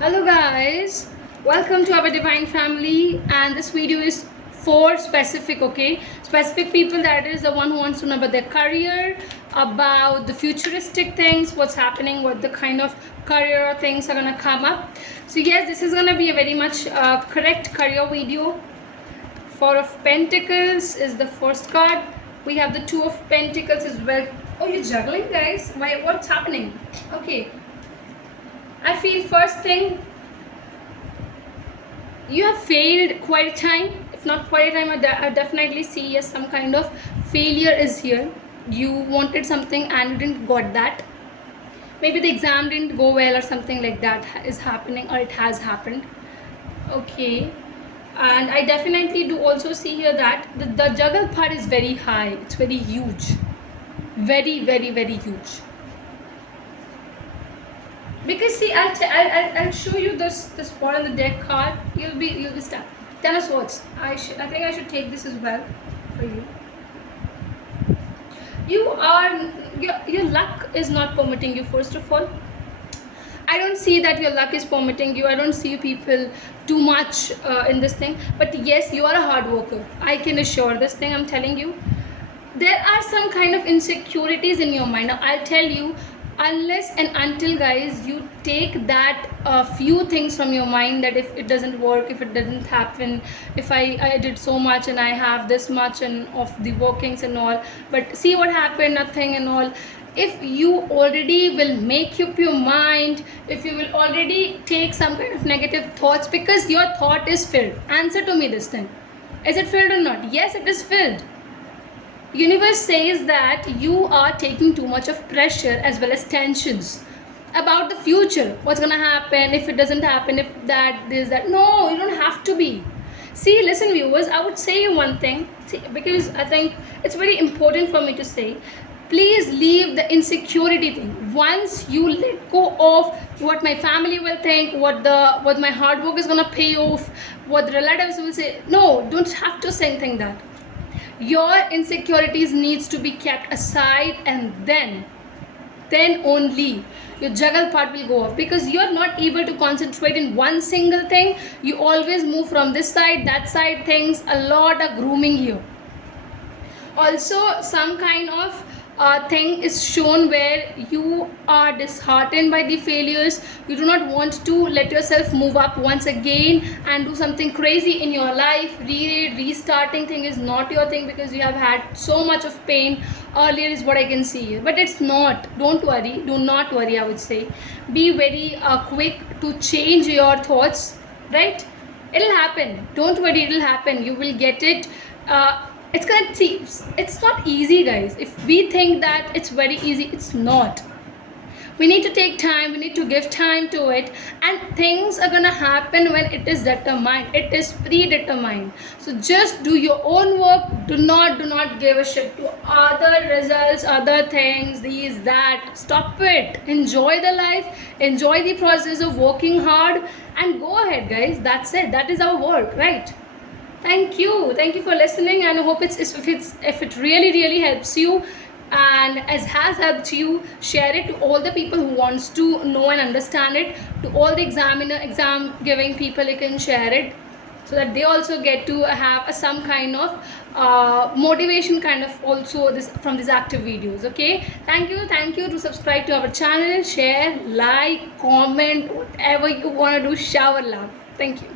Hello guys, welcome to our divine family, and this video is for specific people, that is the one who wants to know about their career, about the futuristic things, what's happening, what the kind of career things are gonna come up. So yes, this is gonna be a very much correct career video. Four of Pentacles is the first card. We have the Two of Pentacles as well. Oh, you're juggling, guys. Why? What's happening? Okay, I feel first thing, you have failed quite a time. If not quite a time, I definitely see yes, some kind of failure is here. You wanted something and you didn't got that. Maybe the exam didn't go well or something like that is happening, or it has happened. Okay, and I definitely do also see here that the juggle part is very high. It's very huge, very huge. Because see, I'll show you this part on the deck card. You'll be stuck. Ten of Swords. I think I should take this as well for you. Your luck is not permitting you. First of all, I don't see that your luck is permitting you. I don't see people too much in this thing. But yes, you are a hard worker. I can assure this thing. I'm telling you, there are some kind of insecurities in your mind. Now I'll tell you, unless and until guys you take that few things from your mind, that if it doesn't work, if it doesn't happen, if I did so much and I have this much and of the workings and all, but see what happened, nothing and all. If you already will make up your mind, if you will already take some kind of negative thoughts, because your thought is filled. Answer to me this thing, is it filled or not? Yes, it is filled. Universe says that you are taking too much of pressure as well as tensions about the future. What's gonna happen if it doesn't happen, if that, this, that. No, you don't have to be. See, listen viewers, I would say you one thing, see, because I think it's very important for me to say, please leave the insecurity thing. Once you let go of what my family will think, what my hard work is gonna pay off, what the relatives will say, no, don't have to say anything that. Your insecurities needs to be kept aside, and then only your juggle part will go off, because you're not able to concentrate in one single thing. You always move from this side, that side, things, a lot of grooming here. Also, some kind of thing is shown where you are disheartened by the failures. You do not want to let yourself move up once again and do something crazy in your life. Restarting thing is not your thing, because you have had so much of pain earlier is what I can see here. But it's not. Don't worry. Do not worry, I would say. Be very quick to change your thoughts, right? It'll happen. Don't worry, it'll happen. You will get it. It's gonna see, it's not easy guys. If we think that it's very easy, it's not. We need to take time, we need to give time to it, and things are gonna happen when it is determined, it is predetermined. So just do your own work. Do not give a shit to other results, other things, these, that. Stop it. Enjoy the life, enjoy the process of working hard, and go ahead guys. That's it. That is our work, right? Thank you for listening, and I hope if it really helps you, and as has helped you, share it to all the people who wants to know and understand it. To all the exam giving people, you can share it, so that they also get to have some kind of motivation kind of also this from these active videos. Okay, thank you to subscribe to our channel, share, like, comment, whatever you want to do. Shower love. Thank you.